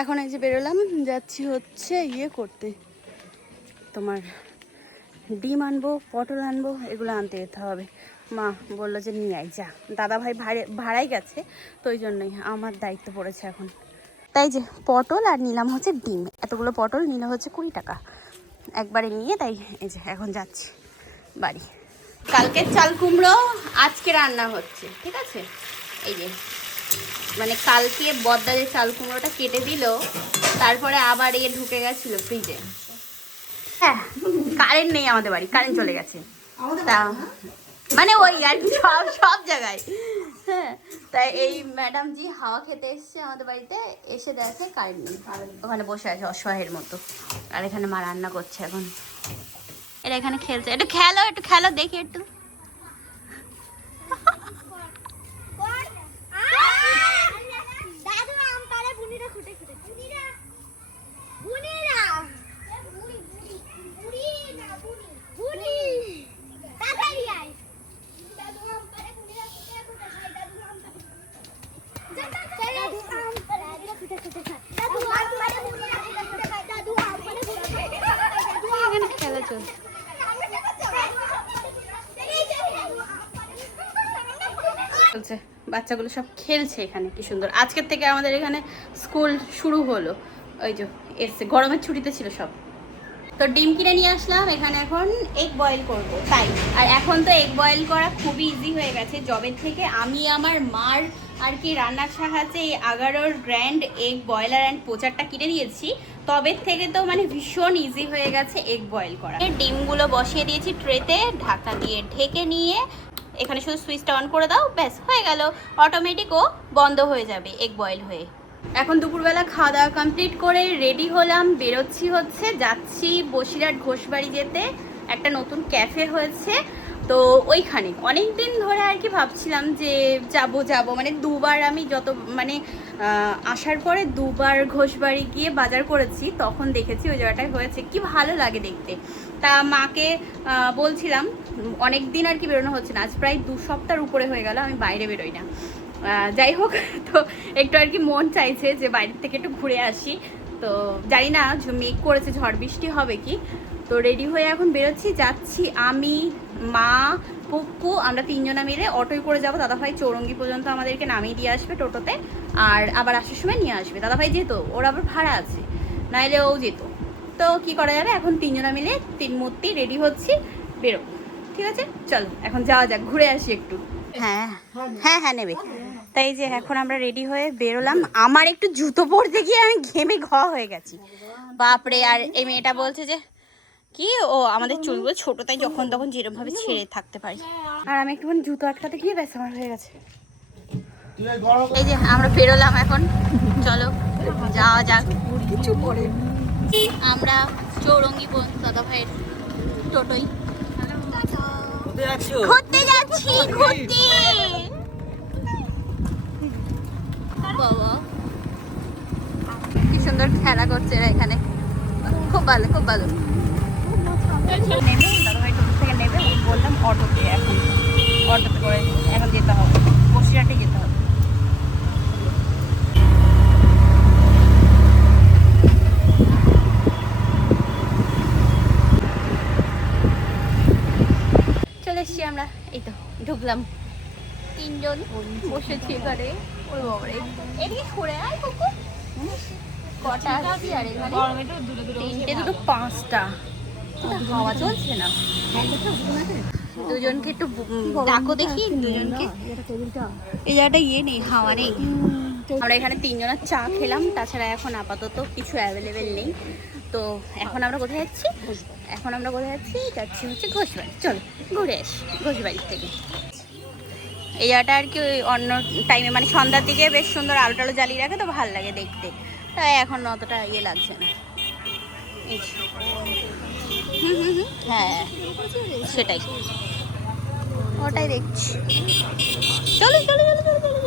এখন এই যে বেরোলাম, যাচ্ছি হচ্ছে ইয়ে করতে, তোমার ডিম আনবো, পটল আনবো, এগুলো আনতে যেতে হবে। মা বললো যে নিয়ে আয় যা, দাদা ভাই ভাড়াই গেছে, তো ওই জন্যই আমার দায়িত্ব পড়েছে এখন। তাই যে পটল আর নিলাম হচ্ছে ডিম, এতগুলো পটল নিলে হচ্ছে 20 টাকা একবারে নিয়ে, তাই এই যে এখন যাচ্ছি বাড়ি। কালকের চাল কুমড়ো আজকে রান্না হচ্ছে, ঠিক আছে। এই যে মানে কালকে বদ্দা যে চাল কুমড়োটা কেটে দিল, তারপরে আবার এ ঢুকে গেছিলো ফ্রিজে। হ্যাঁ, কারেন্ট নেই আমাদের বাড়ি, কারেন্ট চলে গেছে, তা মানে ওই আর কি সব জায়গায়। হ্যাঁ, তাই এই ম্যাডাম জি হাওয়া খেতে এসছে আমাদের বাড়িতে, এসে দেখে কারেন্ট নেই, ওখানে বসে আছে অসহায়ের মতো। আর এখানে মা রান্না করছে এখন, এরা এখানে খেলছে। একটু খেলো দেখি একটু। খেলা চলছে, বাচ্চাগুলো সব খেলছে এখানে, কি সুন্দর। আজকের থেকে আমাদের এখানে স্কুল শুরু হলো, ওই যে এসছে, গরমের ছুটিতে ছিল সব। তো ডিম কিনে নিয়ে আসলাম, এখানে এখন এগ বয়েল করব তাই। আর এখন তো এগ বয়েল করা খুবই ইজি হয়ে গেছে, জবের থেকে আমি আমার মার আর কি রান্নার সাহায্যে এই 11 গ্র্যান্ড এগ বয়লার অ্যান্ড পোচারটা কিনে নিয়েছি, তবের থেকে তো মানে ভীষণ ইজি হয়ে গেছে এগ বয়েল করা। ডিমগুলো বসিয়ে দিয়েছি ট্রেতে, ঢাকা দিয়ে ঢেকে নিয়ে এখানে শুধু সুইচটা অন করে দাও, ব্যাস হয়ে গেল, অটোমেটিকও বন্ধ হয়ে যাবে এগ বয়েল হয়ে। এখন দুপুরবেলা খাওয়া দাওয়া কমপ্লিট করে রেডি হলাম, বেরোচ্ছি হচ্ছে, যাচ্ছি বসিরহাট ঘোষবাড়ি যেতে। একটা নতুন ক্যাফে হয়েছে, তো ওইখানে অনেক দিন ধরে আর কি ভাবছিলাম যে যাব মানে দুবার আমি যত মানে আসার পরে দুবার ঘোষবাড়ি গিয়ে বাজার করেছি, তখন দেখেছি ওই জায়গাটায় হয়েছে, কি ভালো লাগে দেখতে। তা মাকে বলছিলাম, অনেক দিন আর কি বেরোনো হচ্ছে না, আজ প্রায় 2 সপ্তাহের উপরে হয়ে গেল আমি বাইরে বেরোই না। যাই হোক, তো একটু আর কি মন চাইছে যে বাইরের থেকে একটু ঘুরে আসি। তো জানি না মেঘ করেছে, ঝড় বৃষ্টি হবে কি। তো রেডি হয়ে এখন বেরোচ্ছি, যাচ্ছি আমি, মা, পুপ্পু, আমরা 3 জনা মিলে অটোয় করে যাবো। দাদাভাই চৌরঙ্গি পর্যন্ত আমাদেরকে নামিয়ে দিয়ে আসবে টোটোতে, আর আবার আসার সময় নিয়ে আসবে। দাদাভাই যেত, ওর আবার ভাড়া আছে, নাইলে ও যেত। তো কি করা যাবে, এখন 3 জনা মিলে 3 মূর্তি রেডি হচ্ছি, বেরোবো। ঠিক আছে, চলো এখন যাওয়া যাক, ঘুরে আসি একটু। হ্যাঁ হ্যাঁ হ্যাঁ নেবে। তাই যে এখন আমরা রেডি হয়ে বেরোলাম, আমার একটু জুতো পরতে গিয়ে আমি ঘেমে হয়ে গেছি বাপরে। আর এই মেয়েটা বলছে যে কি, ও আমাদের চুলগুলো ছোট, তাই যখন তখন যেরকম ভাবে ছেড়ে থাকতে পারি, আর আমি একটুখানি জুতো আটকাতে গিয়ে ব্যাস আমার হয়ে গেছে। এই যে আমরা বেরোলাম এখন, চলো যাওয়া যাক। কিছু পরে আমরা চৌরঙ্গি পর্যন্ত দাদা ভাইয়ের টোটোই ঘুরতে যাচ্ছি, ঘুরতে। বাবা কি সুন্দর খেলা করছে এরা এখানে, খুব ভালো খুব ভালো। নেমে দাদাভাই টোটো থেকে নেবে, বললাম অটোতে, এখন অটোতে করে এখন যেতে হবে, বসিরহাটে যেতে হবে। চলে এসছি আমরা, এই তো ঢুকলাম, 3 জন বসেছি এখানে। ওই বাবারে, এদিকে সরে আয় কুকু। কটা আসছি আর এখানে 3টে 2টো 5টা, হাওয়া চলছে না। দুজনকে একটু ডাকো দেখি, দুজনকে। এই জায়গাটা ইয়ে নেই, হাওয়া নেই। আমরা এখানে 3 জনের চা খেলাম, তাছাড়া এখন আপাতত কিছু অ্যাভেলেবেল নেই। তো এখন আমরা কোথায় যাচ্ছি, যাচ্ছি হচ্ছে ঘোষবাড়ি। চলো ঘুরে আসি ঘোষবাড়ির থেকে। এই জায়গাটা আর কি ওই অন্য টাইমে মানে সন্ধ্যার দিকে বেশ সুন্দর আলো টালো জ্বালিয়ে রাখে, তো ভালো লাগে দেখতে, তাই এখন অতটা ইয়ে লাগছে না। হ্যাঁ সেটাই, ওটাই দেখছি। চলো চলো চলো চলো চলো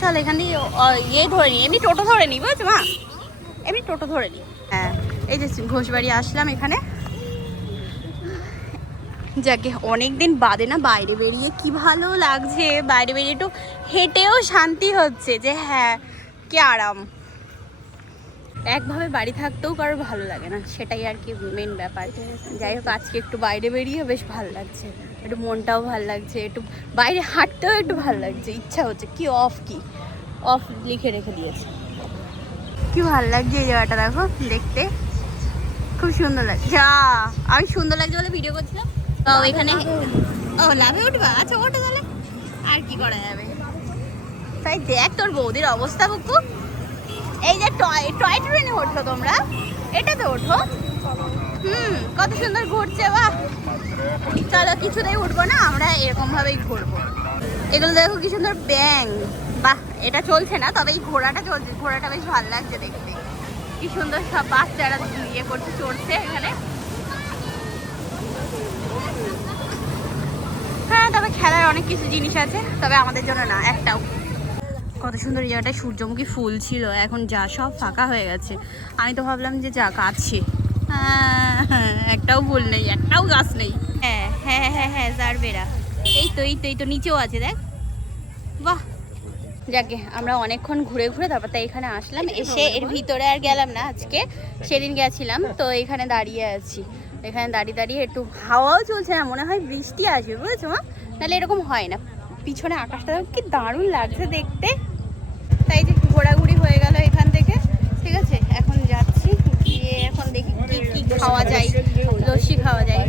চল, এখান থেকে ইয়ে ধরে নিই, এমনি টোটো ধরে নিই, বুঝছো মা, এমনি টোটো ধরে নিই। হ্যাঁ, এই যে ঘোষবাড়ি আসলাম, এখানে যাকে অনেকদিন বাদে না বাইরে বেরিয়ে কি ভালো লাগছে, বাইরে বেরিয়ে একটু হেঁটেও শান্তি হচ্ছে যে হ্যাঁ কি আরাম। একভাবে বাড়ি থাকতেও কারোর ভালো লাগে না, সেটাই আর কি মেন ব্যাপার। যাই হোক আজকে একটু বাইরে বেরিয়ে বেশ ভালো লাগছে, একটু মনটাও ভালো লাগছে, একটু বাইরে হাঁটতেও একটু ভালো লাগছে, ইচ্ছা হচ্ছে। কি অফ লিখে রেখে দিয়েছে। কি ভালো লাগছে এই জায়গাটা, দেখো দেখতে খুব সুন্দর লাগছে। যা আমি সুন্দর লাগছে বলে ভিডিও করছিলাম। তো এখানে ও লাভে উঠবা, আচ্ছা ওটা তাহলে আর কি করা যাবে। তাই দেখ তোর বৌদির অবস্থা বুকু। এই যে টয় ট্রেনে ওঠো তোমরা, এটাতে ওঠো। কত সুন্দর ঘুরছে, বাহ। চলো কিছুতেই উঠবো না, আমরা এরকম ভাবেই ঘুরবো। এগুলো দেখো কি সুন্দর ব্যাং, বাহ। এটা চলছে না, তবে এই ঘোড়াটা চলছে, ঘোড়াটা বেশ ভালো লাগছে দেখতে। কি সুন্দর সব বাচ্চারা ইয়ে করছে, চড়ছে এখানে। হ্যাঁ তবে খেলার অনেক কিছু জিনিস আছে, তবে আমাদের জন্য না একটাও। কত সুন্দর এই জায়গাটায় সূর্যমুখী ফুল ছিল, এখন যা সব ফাঁকা হয়ে গেছে। আমি তো ভাবলাম যে যাক আছে, একটাও ফুল নেই, একটাও গাছ নেই। হ্যাঁ হ্যাঁ হ্যাঁ হ্যাঁ জারবেরা, এই তো নিচেও আছে দেখ, বাহ। যাকে আমরা অনেকক্ষণ ঘুরে ঘুরে তারপর তো এখানে আসলাম, এসে এর ভিতরে আর গেলাম না আজকে, সেদিন গেছিলাম। তো এখানে দাঁড়িয়ে আছি, এখানে দাঁড়িয়ে দাঁড়িয়ে একটু হাওয়াও চলছে না, মনে হয় বৃষ্টি আসবে বুঝেছো মা, নাহলে এরকম হয় না। পিছনে আকাশটা কি দারুণ লাগছে দেখতে। তাই যে ঘোরাঘুরি হয়ে গেল এখান থেকে, ঠিক আছে। এখন যাচ্ছি, গিয়ে এখন দেখি কি কি খাওয়া যায়, লস্যি খাওয়া যায়।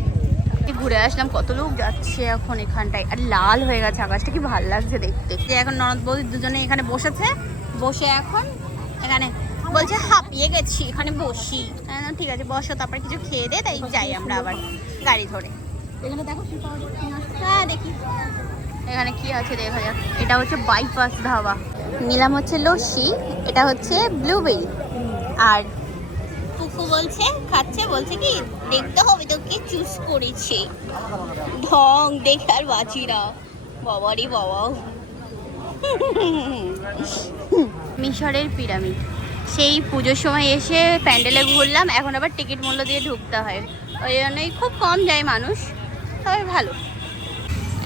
ঘুরে আসলাম, কত লোক যাচ্ছে এখন এখানটায়, আর লাল হয়ে গেছে আকাশটা, কি ভালো লাগছে দেখতে। যে এখন ননদ বৌদি দুজনে এখানে বসেছে, বসে এখন এখানে বলছে হাঁপিয়ে গেছি এখানে বসি। ঠিক আছে বসো, তারপর কিছু খেয়ে দে, তাই যাই আমরা আবার গাড়ি ধরে। এখানে দেখো হ্যাঁ দেখি এখানে কি আছে দেখা যাক। এটা হচ্ছে বাইপাস ধাবা, নিলাম হচ্ছে লস্যি, এটা হচ্ছে ব্লুবেরি। আর পুকু বলছে খাচ্ছে, বলছে কি দেখতে হবে তো কে চুজ করেছে, ঢং দেখে আর বাঁচি না, বাবারি বাবা। মিশরের পিরামিড, সেই পুজোর সময় এসে প্যান্ডেলে ঘুরলাম, এখন আবার টিকিট মূল্য দিয়ে ঢুকতে হয়, ওই জন্যই খুব কম যায় মানুষ, তবে ভালো।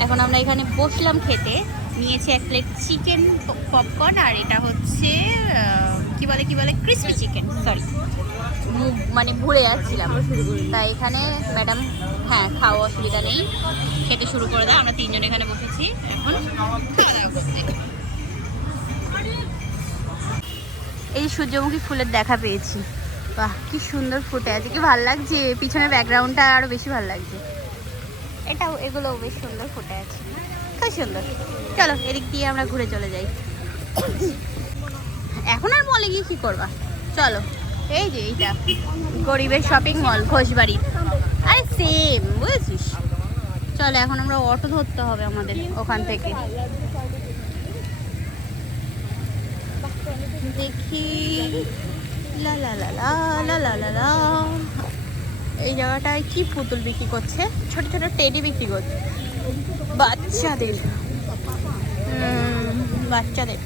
এখন আমরা এখানে বসলাম খেতে, নিয়েছি এক প্লেট চিকেন পপকর্ন, আর এটা হচ্ছে কি বলে ক্রিসপি চিকেন, সরি মানে ভুলে যাচ্ছিলাম। তাই এখানে ম্যাডাম হ্যাঁ খাওয়া অসুবিধা নেই, খেতে শুরু করে দেয়। আমরা তিনজন এখানে বসেছি এখন খাওয়া দাওয়া করতে। এই সূর্যমুখী ফুলের দেখা পেয়েছি, বাহ কি সুন্দর ফুটে আছে, কি ভালো লাগছে, পিছনে ব্যাকগ্রাউন্ডটা আরো বেশি ভালো লাগছে। এটাও এগুলোও বেশ সুন্দর ফুটে আছে, খুব সুন্দর। চলো এদিক দিয়ে আমরা ঘুরে চলে যাই। এখন আর মলে গিয়ে কি করবা, চলো। এই যে এইটা গরিবের শপিং মল ঘোষবাড়ি, আরে সেম বুঝেছিস। চলো এখন আমরা অটো ধরতে হবে আমাদের ওখান থেকে, দেখি লা লা লা লা লা লা লা লা। এই জায়গাটায় কি পুতুল বিক্রি করছে, ছোট ছোট টেডি বিক্রি করছে বাচ্চাদের, বাচ্চাদের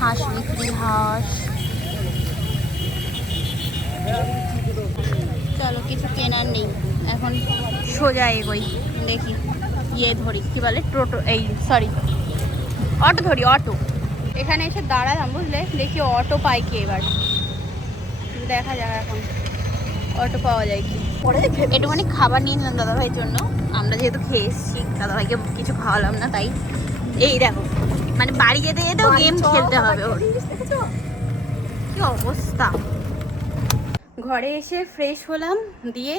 হাঁস বিক্রি, হাঁস। চলো কিছু কেনার নেই, এখন সোজা এগোই, দেখি ইয়ে ধরি কি বলে টোটো, এই সরি অটো ধরি, অটো। এখানে এসে দাঁড়ালাম বুঝলে, দেখি অটো পাই কি এবার, দেখা যাক এখন অটো পাওয়া যায় কি। একটুখানি খাবার নিয়ে নিলাম দাদাভাইয়ের জন্য, আমরা যেহেতু খেয়ে এসেছি, দাদাভাইকে কিছু খাওয়ালাম না, তাই এই দেখো মানে বাড়ি যেতে যেতেও গেম খেলতে হবে ওর, কি অবস্থা। ঘরে এসে ফ্রেশ হলাম, দিয়ে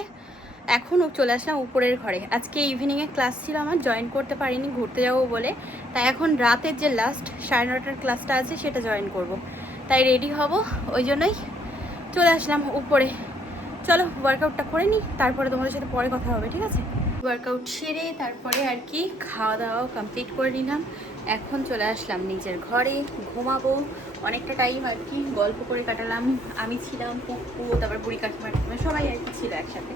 এখন চলে আসলাম উপরের ঘরে। আজকে ইভিনিংয়ে ক্লাস ছিল আমার, জয়েন করতে পারিনি ঘুরতে যাবো বলে, তাই এখন রাতের যে লাস্ট 9:30টার ক্লাসটা আছে সেটা জয়েন করব, তাই রেডি হব, ওই জন্যই চলে আসলাম উপরে। চলো ওয়ার্কআউটটা করে নিই, তারপরে তোমাদের সাথে পরে কথা হবে, ঠিক আছে। ওয়ার্কআউট সেরে তারপরে আর কি খাওয়া দাওয়া কমপ্লিট করে নিলাম, এখন চলে আসলাম নিজের ঘরে, ঘুমাবো, অনেকটা টাইম আর কি গল্প করে কাটালাম। আমি ছিলাম, পুপু, তারপর বুড়ি কাকিমা টাকিমা সবাই আর কি ছিল একসাথে,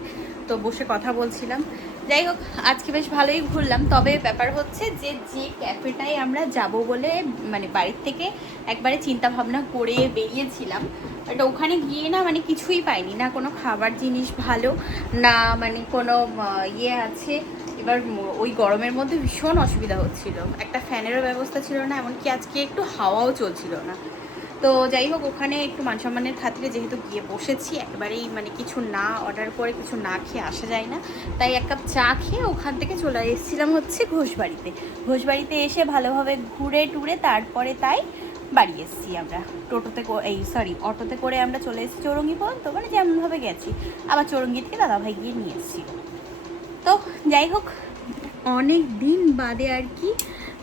তো বসে কথা বলছিলাম। যাই হোক, আজকে বেশ ভালোই ঘুরলাম। তবে ব্যাপার হচ্ছে যে ক্যাফেটায় আমরা যাব বলে মানে বাড়ির থেকে একবারে চিন্তা ভাবনা করে বেরিয়েছিলাম, বাট ওখানে গিয়ে না মানে কিছুই পাইনি, না কোনো খাবার জিনিস ভালো, না মানে কোনো ইয়ে আছে। এবার ওই গরমের মধ্যে ভীষণ অসুবিধা হচ্ছিল, একটা ফ্যানেরও ব্যবস্থা ছিল না, এমনকি আজকে একটু হাওয়াও চলছিল না। তো যাই হোক, ওখানে একটু মান সম্মানের খাতিরে যেহেতু গিয়ে বসেছি, একেবারেই মানে কিছু না অর্ডার করে কিছু না খেয়ে আসা যায় না, তাই এক কাপ চা খেয়ে ওখান থেকে চলে এসেছিলাম হচ্ছে ঘোষবাড়িতে। ঘোষবাড়িতে এসে ভালোভাবে ঘুরে টুরে তারপরে তাই বাড়ি এসেছি আমরা টোটোতে, অটোতে করে আমরা চলে এসেছি চৌরঙ্গি পর্যন্ত, মানে যেমনভাবে গেছি। আবার চৌরঙ্গি থেকে দাদাভাই গিয়ে নিয়ে এসেছিল। তো যাই হোক, অনেক দিন বাদে আর কি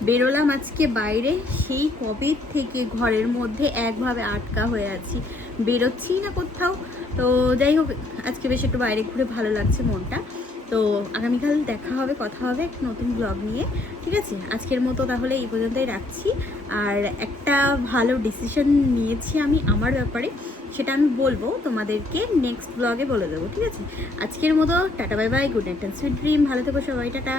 বেরোলাম আজকে বাইরে। সেই কবে থেকে ঘরের মধ্যে একভাবে আটকা হয়ে আছি, বেরোচ্ছি না কোথাও। তো যাই হোক, আজকে বেশ একটু বাইরে ঘুরে ভালো লাগছে মনটা। তো আগামীকাল দেখা হবে, কথা হবে একটা নতুন ব্লগ নিয়ে। ঠিক আছে, আজকের মতো তাহলে এই পর্যন্তই রাখছি। আর একটা ভালো ডিসিশন নিয়েছি আমি আমার ব্যাপারে, সেটা আমি বলবো তোমাদেরকে, নেক্সট ব্লগে বলে দেবো। ঠিক আছে, আজকের মতো tata, bye bye, good night, sweet dream, ভালো থেকো সবাই, টাটা।